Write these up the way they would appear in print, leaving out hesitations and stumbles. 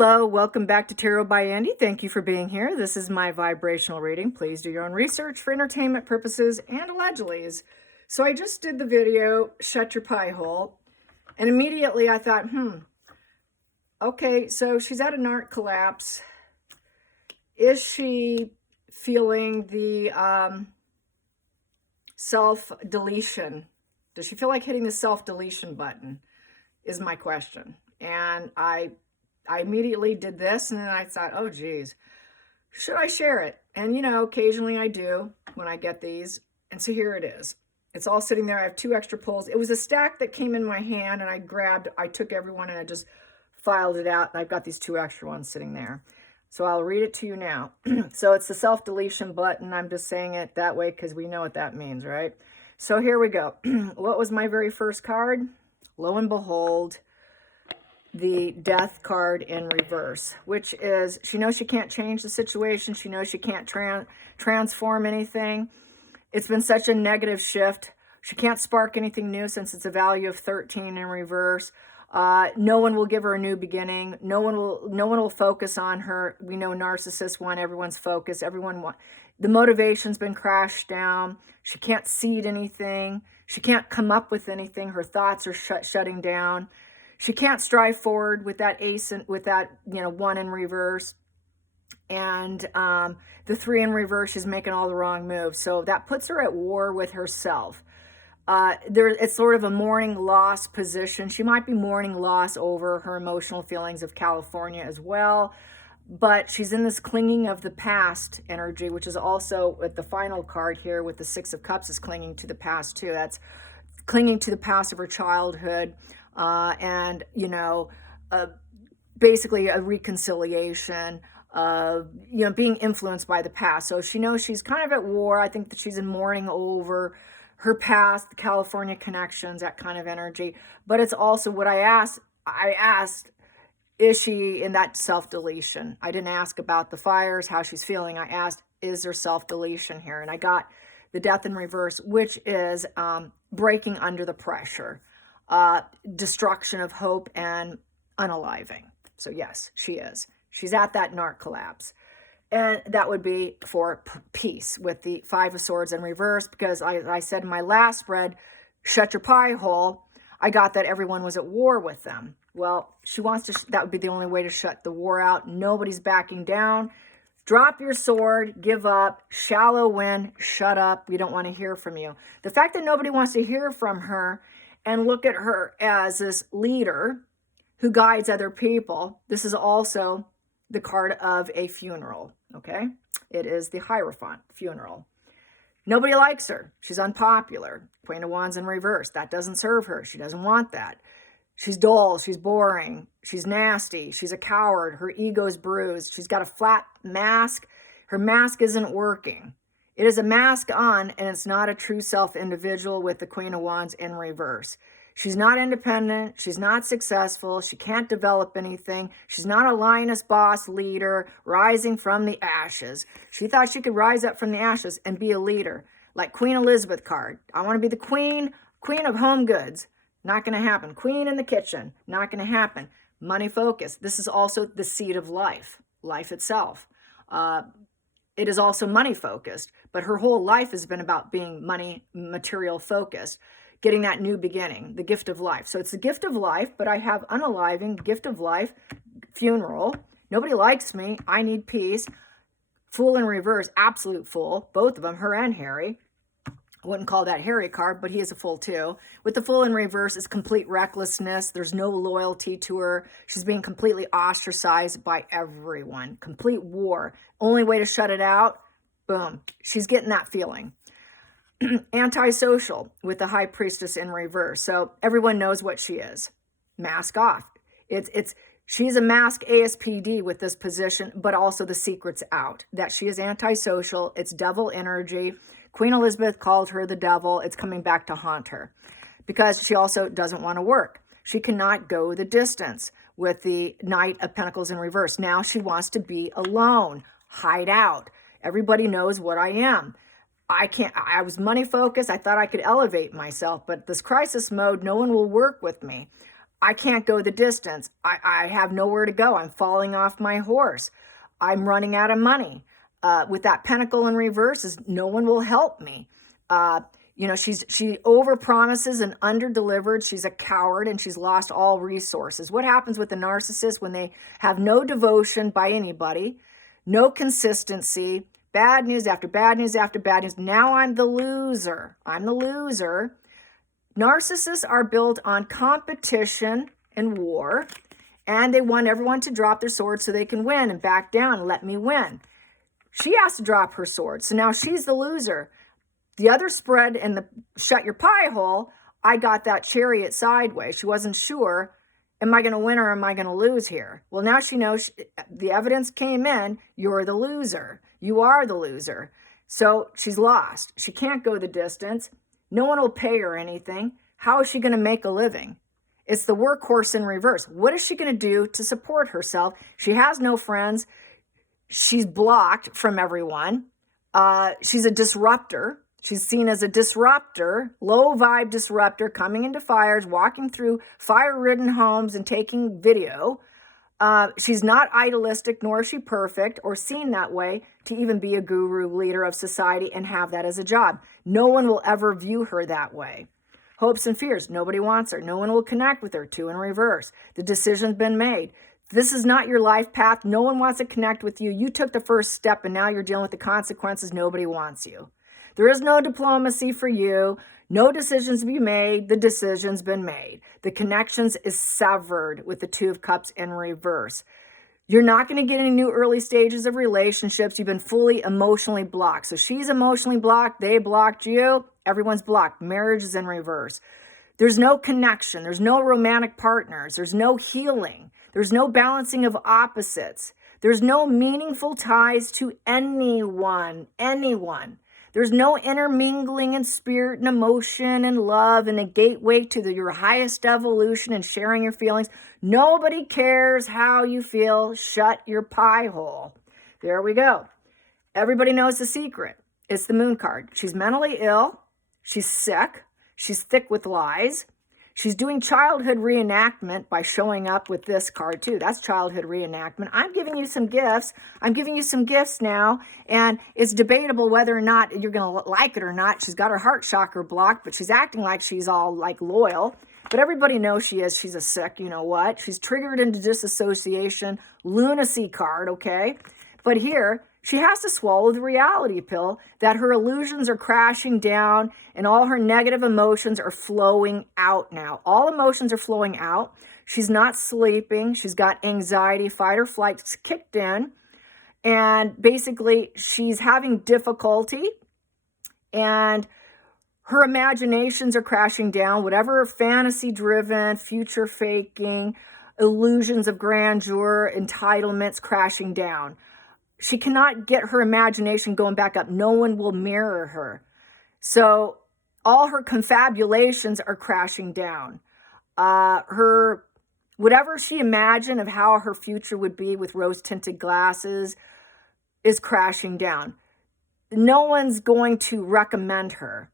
Hello, welcome back to Tarot by Andy. Thank you for being here. This is my vibrational reading. Please do your own research for entertainment purposes and allegedly. So I just did the video, Shut Your Pie Hole, and immediately I thought, okay, so she's at a narc collapse. Is she feeling the self-deletion? Does she feel like hitting the self-deletion button is my question. And I immediately did this, and then I thought, oh, geez, should I share it? And, you know, occasionally I do when I get these. And so here it is. It's all sitting there. I have 2 extra pulls. It was a stack that came in my hand, and I took everyone, and I just filed it out. And I've got these 2 extra ones sitting there. So I'll read it to you now. So it's the self-deletion button. I'm just saying it that way because we know what that means, right? So here we go. What was my very first card? Lo and behold, the death card in reverse, which is she knows she can't change the situation. She knows she can't transform anything. It's been such a negative shift. She can't spark anything new since it's a value of 13 in reverse. No one will give her a new beginning. No one will focus on her. We know narcissists want everyone's focus. The motivation's been crashed down. She can't seed anything. She can't come up with anything. Her thoughts are shutting down. She can't strive forward with that ace and with that, 1 in reverse. And the 3 in reverse, she's making all the wrong moves. So that puts her at war with herself. It's sort of a mourning loss position. She might be mourning loss over her emotional feelings of California as well. But she's in this clinging of the past energy, which is also with the final card here with the 6 of Cups is clinging to the past too. That's clinging to the past of her childhood. And, basically a reconciliation of, being influenced by the past. So she knows she's kind of at war. I think that she's in mourning over her past, the California connections, that kind of energy. But it's also what I asked, is she in that self-deletion? I didn't ask about the fires, how she's feeling. I asked, is there self-deletion here? And I got the death in reverse, which is breaking under the pressure. Destruction of hope and unaliving. So yes, she is. She's at that narc collapse. And that would be for peace with the 5 of Swords in reverse, because I said in my last spread, shut your pie hole, I got that everyone was at war with them. Well, she wants to, that would be the only way to shut the war out. Nobody's backing down. Drop your sword, give up, shallow win, shut up. We don't want to hear from you. The fact that nobody wants to hear from her and look at her as this leader who guides other people. This is also the card of a funeral, okay? It is the Hierophant funeral. Nobody likes her. She's unpopular. Queen of Wands in reverse. That doesn't serve her. She doesn't want that. She's dull. She's boring. She's nasty. She's a coward. Her ego's bruised. She's got a flat mask. Her mask isn't working. It is a mask on, and it's not a true self individual with the Queen of Wands in reverse. She's not independent. She's not successful. She can't develop anything. She's not a lioness boss leader rising from the ashes. She thought she could rise up from the ashes and be a leader, like Queen Elizabeth card. I want to be the queen of home goods. Not going to happen. Queen in the kitchen. Not going to happen. Money focus. This is also the seed of life itself. It is also money focused, but her whole life has been about being money, material focused, getting that new beginning, the gift of life. So it's the gift of life, but I have unaliving, gift of life, funeral. Nobody likes me. I need peace. Fool in reverse, absolute fool. Both of them, her and Harry. I wouldn't call that Harry card, but he is a fool too. With the Fool in reverse, it's complete recklessness. There's no loyalty to her. She's being completely ostracized by everyone. Complete war. Only way to shut it out, boom. She's getting that feeling. Antisocial with the High Priestess in reverse. So everyone knows what she is. Mask off. She's a mask ASPD with this position, but also the secret's out. That she is antisocial. It's devil energy. Queen Elizabeth called her the devil. It's coming back to haunt her because she also doesn't want to work. She cannot go the distance with the Knight of Pentacles in reverse. Now she wants to be alone, hide out. Everybody knows what I am. I was money focused. I thought I could elevate myself, but this crisis mode, no one will work with me. I can't go the distance. I have nowhere to go. I'm falling off my horse. I'm running out of money. With that pentacle in reverse is no one will help me. She overpromises and underdelivered. She's a coward and she's lost all resources. What happens with the narcissist when they have no devotion by anybody, no consistency, bad news after bad news after bad news? Now I'm the loser. I'm the loser. Narcissists are built on competition and war, and they want everyone to drop their sword so they can win and back down and let me win. She has to drop her sword, so now she's the loser. The other spread in the shut your pie hole, I got that chariot sideways. She wasn't sure, am I going to win or am I going to lose here? Well, now she knows the evidence came in, you're the loser. You are the loser. So she's lost. She can't go the distance. No one will pay her anything. How is she going to make a living? It's the workhorse in reverse. What is she going to do to support herself? She has no friends. She's blocked from everyone. She's a disruptor. She's seen as a disruptor, low vibe disruptor, coming into fires, walking through fire-ridden homes and taking video. She's not idealistic, nor is she perfect or seen that way to even be a guru leader of society and have that as a job. No one will ever view her that way. Hopes and fears. Nobody wants her. No one will connect with her. Two in reverse. The decision's been made. This is not your life path. No one wants to connect with you. You took the first step and now you're dealing with the consequences. Nobody wants you. There is no diplomacy for you. No decisions to be made. The decision's been made. The connections is severed with the Two of Cups in reverse. You're not going to get any new early stages of relationships. You've been fully emotionally blocked. So she's emotionally blocked. They blocked you. Everyone's blocked. Marriage is in reverse. There's no connection. There's no romantic partners. There's no healing. There's no balancing of opposites. There's no meaningful ties to anyone. There's no intermingling in spirit and emotion and love and a gateway to your highest evolution and sharing your feelings. Nobody cares how you feel. Shut your pie hole. There we go. Everybody knows the secret. It's the moon card. She's mentally ill. She's sick. She's thick with lies. She's doing childhood reenactment by showing up with this card too. That's childhood reenactment. I'm giving you some gifts. I'm giving you some gifts now, and it's debatable whether or not you're going to like it or not. She's got her heart chakra blocked, but she's acting like she's all like loyal. But everybody knows she is. She's a sick, you know what? She's triggered into disassociation, lunacy card, okay? But here, she has to swallow the reality pill that her illusions are crashing down and all her negative emotions are flowing out now. All emotions are flowing out. She's not sleeping. She's got anxiety, fight or flight kicked in. And basically, she's having difficulty and her imaginations are crashing down. Whatever fantasy-driven, future-faking, illusions of grandeur, entitlements crashing down. She cannot get her imagination going back up. No one will mirror her. So all her confabulations are crashing down. Whatever she imagined of how her future would be with rose-tinted glasses is crashing down. No one's going to recommend her.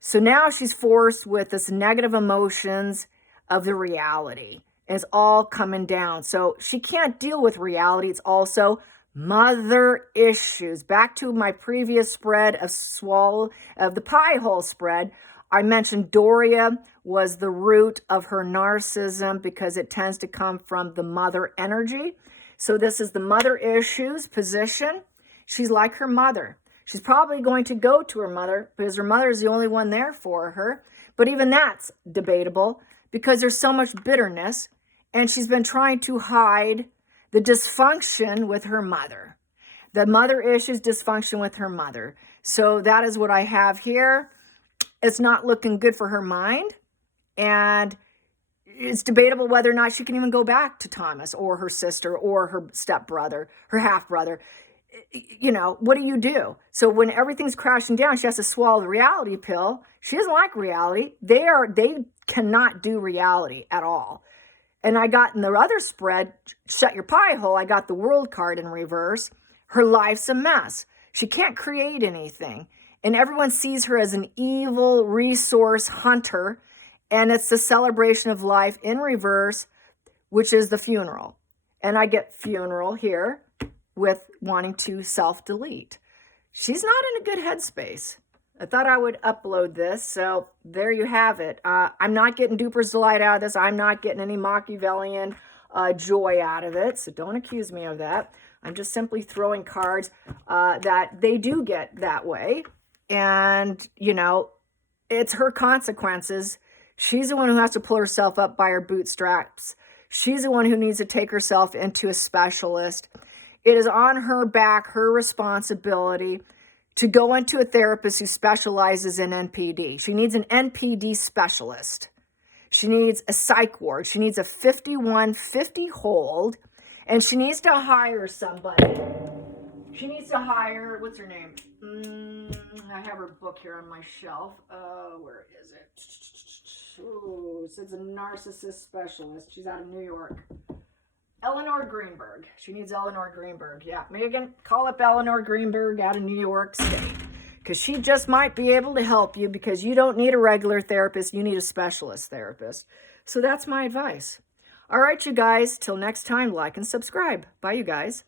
So now she's forced with this negative emotions of the reality. And it's all coming down. So she can't deal with reality. It's also mother issues. Back to my previous spread of the pie hole spread, I mentioned Doria was the root of her narcissism because it tends to come from the mother energy. So this is the mother issues position. She's like her mother. She's probably going to go to her mother because her mother is the only one there for her. But even that's debatable because there's so much bitterness and she's been trying to hide the dysfunction with her mother. The mother issues, dysfunction with her mother. So that is what I have here. It's not looking good for her mind. And it's debatable whether or not she can even go back to Thomas or her sister or her stepbrother, her half-brother. You know, what do you do? So when everything's crashing down, she has to swallow the reality pill. She doesn't like reality. They cannot do reality at all. And I got in the other spread, shut your pie hole, I got the world card in reverse. Her life's a mess. She can't create anything. And everyone sees her as an evil resource hunter. And it's the celebration of life in reverse, which is the funeral. And I get funeral here with wanting to self-delete. She's not in a good headspace. I thought I would upload this, so there you have it. I'm not getting Duper's Delight out of this. I'm not getting any Machiavellian joy out of it, so don't accuse me of that. I'm just simply throwing cards that they do get that way. And, you know, it's her consequences. She's the one who has to pull herself up by her bootstraps. She's the one who needs to take herself into a specialist. It is on her back, her responsibility to go into a therapist who specializes in NPD. She needs an NPD specialist. She needs a psych ward. She needs a 5150 hold, and she needs to hire somebody. She needs to hire, what's her name? I have her book here on my shelf. Where is it? Oh, it says a narcissist specialist. She's out of New York. Eleanor Greenberg. She needs Eleanor Greenberg. Yeah, Megan, call up Eleanor Greenberg out of New York State, because she just might be able to help you, because you don't need a regular therapist. You need a specialist therapist. So that's my advice. All right, you guys, till next time, like and subscribe. Bye, you guys.